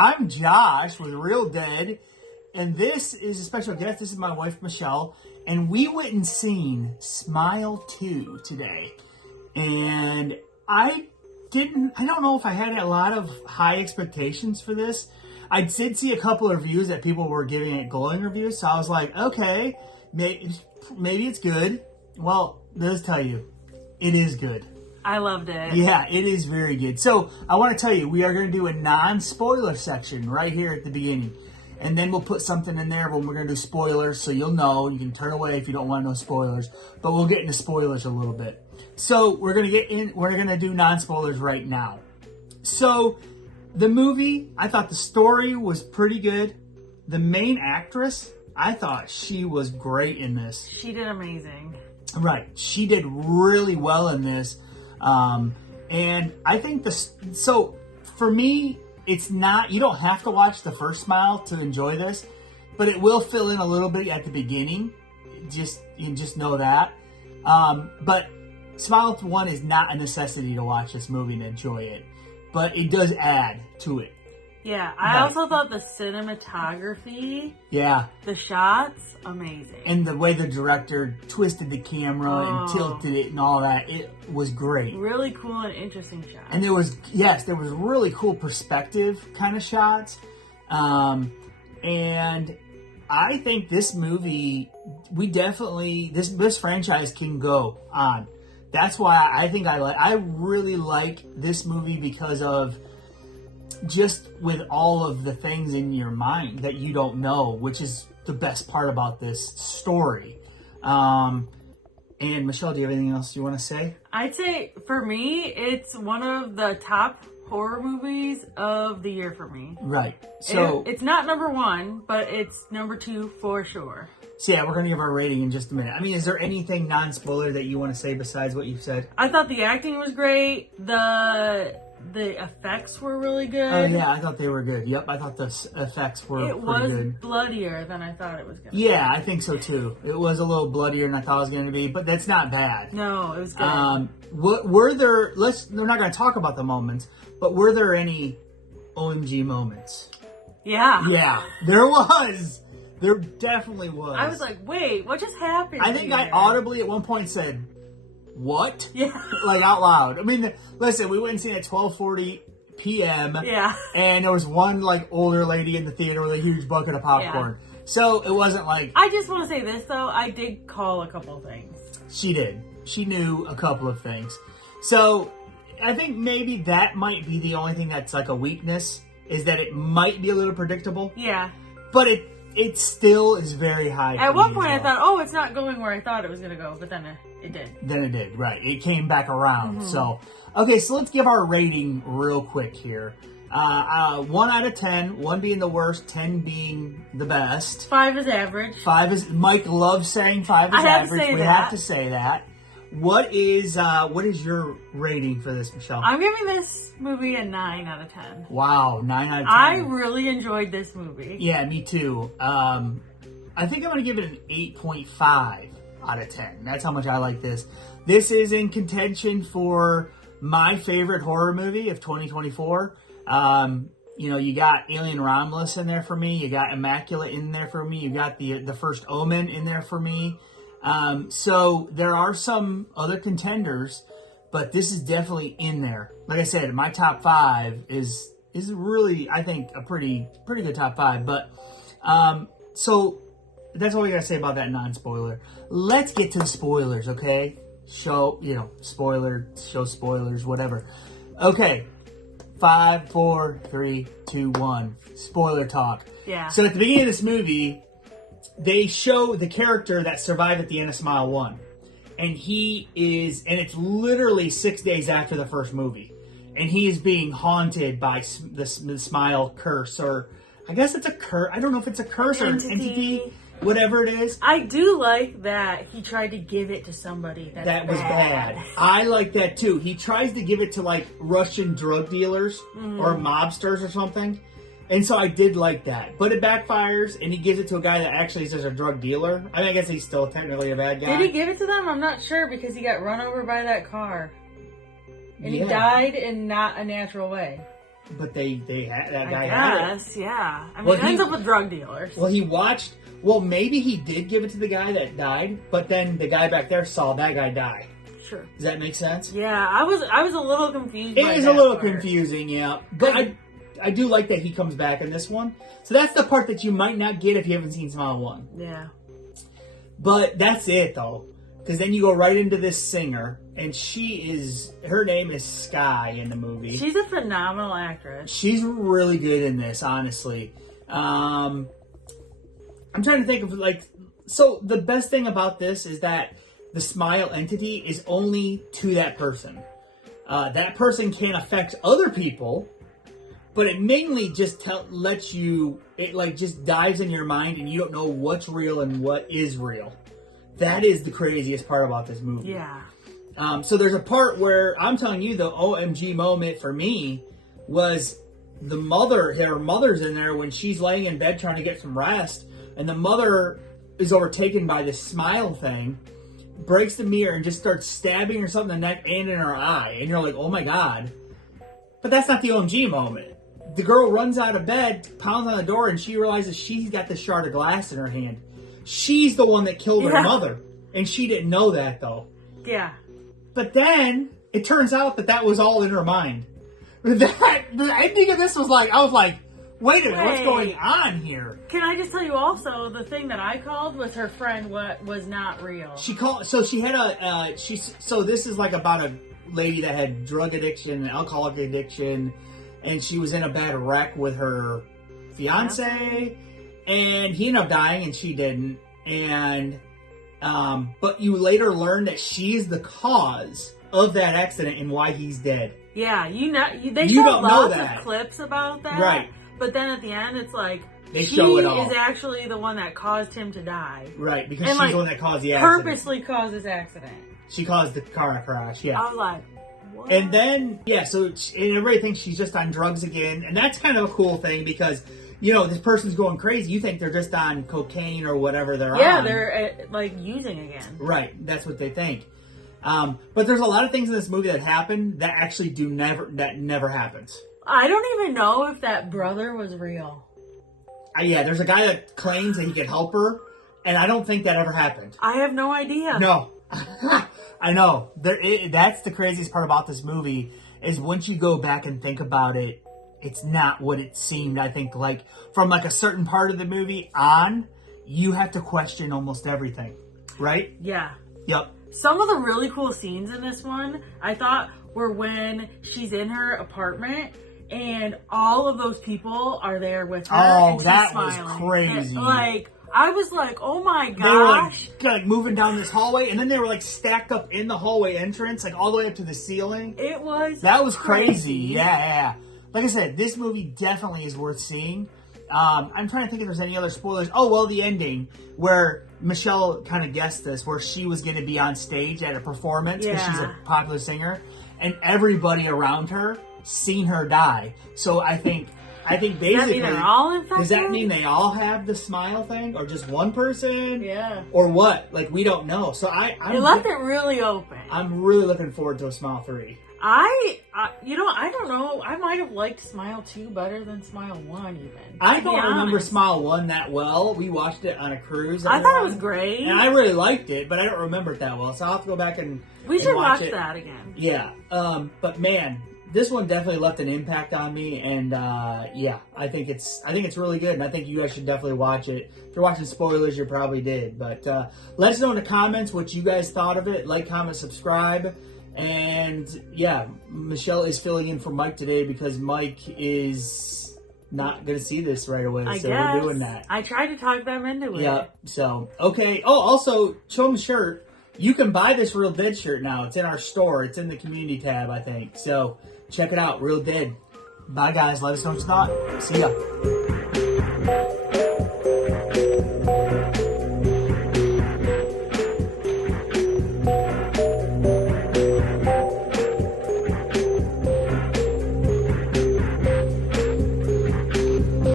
I'm Josh with Real Dead, and this is a special guest. This is my wife, Michelle, and we went and seen Smile 2 today. And I don't know if I had a lot of high expectations for this. I did see a couple of reviews that people were giving it glowing reviews, so I was like, okay, maybe it's good. Well, let's tell you, it is good. I loved it. Yeah, it is very good. So I want to tell you, we are going to do a non-spoiler section right here at the beginning. And then we'll put something in there when we're going to do spoilers, so you'll know. You can turn away if you don't want to know spoilers. But we'll get into spoilers a little bit. So we're going to do non-spoilers right now. So the movie, I thought the story was pretty good. The main actress, I thought she was great in this. She did amazing. Right. She did really well in this. And I think so for me, it's not, you don't have to watch the first Smile to enjoy this, but it will fill in a little bit at the beginning. You just know that. But Smile 1 is not a necessity to watch this movie and enjoy it, but it does add to it. Yeah, I also thought the cinematography, the shots, amazing. And the way the director twisted the camera and tilted it and all that, it was great. Really cool and interesting shots. And there was really cool perspective kind of shots. And I think this movie, this franchise can go on. That's why I really like this movie because of just with all of the things in your mind that you don't know, which is the best part about this story. And Michelle, do you have anything else you want to say? I'd say for me, it's one of the top horror movies of the year for me. Right. So it's not number one, but it's number two for sure. So yeah, we're going to give our rating in just a minute. I mean, is there anything non-spoiler that you want to say besides what you've said? I thought the acting was great. The effects were really good. Oh yeah, I thought they were good. Yep, I thought the effects were pretty good. It was bloodier than I thought it was going to be. Yeah, I think so too. It was a little bloodier than I thought it was going to be, but that's not bad. No, it was good. We're not going to talk about the moments, but were there any OMG moments? Yeah. Yeah, there was. There definitely was. I was like, wait, what just happened? I think I audibly at one point said, "What?" Yeah. Like out loud. I mean, listen, we went and seen it at 12:40 p.m. Yeah. And there was one like older lady in the theater with a huge bucket of popcorn. Yeah. So it wasn't like. I just want to say this though. I did call a couple of things. She did. She knew a couple of things. So I think maybe that might be the only thing that's like a weakness, is that it might be a little predictable. Yeah. But it still is very high. At one point I thought, oh, it's not going where I thought it was going to go, but then it did. Then it did, right. It came back around. So, okay, so let's give our rating real quick here. 1 out of 10, 1 being the worst, 10 being the best. 5 is average. Mike loves saying 5 is average. We have to say that. What is your rating for this, Michelle? I'm giving this movie a 9 out of 10. Wow, 9 out of 10. I really enjoyed this movie. Yeah, me too. I think I'm going to give it an 8.5 out of 10. That's how much I like this. This is in contention for my favorite horror movie of 2024. You got Alien Romulus in there for me. You got Immaculate in there for me. You got the first Omen in there for me. So there are some other contenders, but this is definitely in there. Like I said, my top 5 is really, I think, a pretty good top 5. But so that's all we gotta say about that non-spoiler. Let's get to the spoilers, okay? Show spoilers, whatever. Okay, 5, 4, 3, 2, 1. Spoiler talk. Yeah. So at the beginning of this movie, they show the character that survived at the end of Smile 1. And it's literally 6 days after the first movie. And he is being haunted by the Smile curse, or I guess it's a curse. I don't know if it's a curse or an entity, whatever it is. I do like that he tried to give it to somebody that was bad. I like that too. He tries to give it to like Russian drug dealers or mobsters or something. And so I did like that. But it backfires, and he gives it to a guy that actually is just a drug dealer. I mean, I guess he's still technically a bad guy. Did he give it to them? I'm not sure, because he got run over by that car. And he died in not a natural way. but that guy I had it. guess, yeah. I mean, Well, it ends up with drug dealers. Well, he watched. Well, maybe he did give it to the guy that died, but then the guy back there saw that guy die. Sure. Does that make sense? Yeah, I was a little confused. It by is a that little part. confusing, yeah. But I do like that he comes back in this one. So that's the part that you might not get if you haven't seen Smile 1. Yeah. But that's it, though. Because then you go right into this singer, and her name is Sky in the movie. She's a phenomenal actress. She's really good in this, honestly. I'm trying to think of, so the best thing about this is that the Smile entity is only to that person. That person can affect other people, but it mainly just lets you, just dives in your mind and you don't know what's real and what is real. That is the craziest part about this movie. Yeah. So there's a part where I'm telling you the OMG moment for me was her mother's in there when she's laying in bed trying to get some rest, and the mother is overtaken by this smile thing, breaks the mirror and just starts stabbing herself in the neck and in her eye. And you're like, oh my God. But that's not the OMG moment. The girl runs out of bed, pounds on the door, and she realizes she's got this shard of glass in her hand. She's the one that killed her mother. And she didn't know that, though. Yeah. But then, it turns out that was all in her mind. The ending of this was I was like, wait a minute, what's going on here? Can I just tell you also, the thing that I called was her friend was not real. So this is about a lady that had drug addiction and alcoholic addiction, and she was in a bad wreck with her fiance, and he ended up dying and she didn't. And, but you later learn that she's the cause of that accident and why he's dead. Yeah, they show lots of clips about that. Right. But then at the end, it's like, they show it all. She is actually the one that caused him to die. Right, because she's the one that caused the accident. Purposely caused this accident. She caused the car crash, yeah. I was like, what? And then, and everybody thinks she's just on drugs again. And that's kind of a cool thing because, this person's going crazy. You think they're just on cocaine or whatever they're on. Yeah, they're, using again. Right, that's what they think. But there's a lot of things in this movie that happen that actually never happens. I don't even know if that brother was real. There's a guy that claims that he could help her, and I don't think that ever happened. I have no idea. No. I know. That's the craziest part about this movie, is once you go back and think about it, it's not what it seemed. I think, from a certain part of the movie on, you have to question almost everything. Right? Yeah. Yep. Some of the really cool scenes in this one, I thought, were when she's in her apartment and all of those people are there with her. Oh, and she's that smiling. was crazy. I was like, oh my gosh. They were moving down this hallway, and then they were stacked up in the hallway entrance, all the way up to the ceiling. That was crazy. Yeah. Like I said, this movie definitely is worth seeing. I'm trying to think if there's any other spoilers. Oh, well, the ending, where Michelle kind of guessed this, where she was going to be on stage at a performance because she's a popular singer, and everybody around her seen her die. So I think basically, does that mean they're all infected? Does that mean they all have the smile thing, or just one person? Yeah. Or what? We don't know. So they left it really open. I'm really looking forward to a Smile 3. I don't know. I might have liked Smile 2 better than Smile 1 even. I don't remember Smile 1 that well. We watched it on a cruise. I thought it was great. And I really liked it, but I don't remember it that well. So I'll have to go back and we should watch it. that again. Yeah. But man, this one definitely left an impact on me, and I think it's really good, and I think you guys should definitely watch it. If you're watching spoilers, you probably did. But let us know in the comments what you guys thought of it. Like, comment, subscribe. And Michelle is filling in for Mike today because Mike is not going to see this right away. We're doing that. I tried to talk them into it. Yeah. So, okay. Oh, also, show them the shirt. You can buy this Real Dead shirt now. It's in our store. It's in the community tab, I think. So, check it out. Real Dead. Bye, guys. Let us know what you thought. See ya.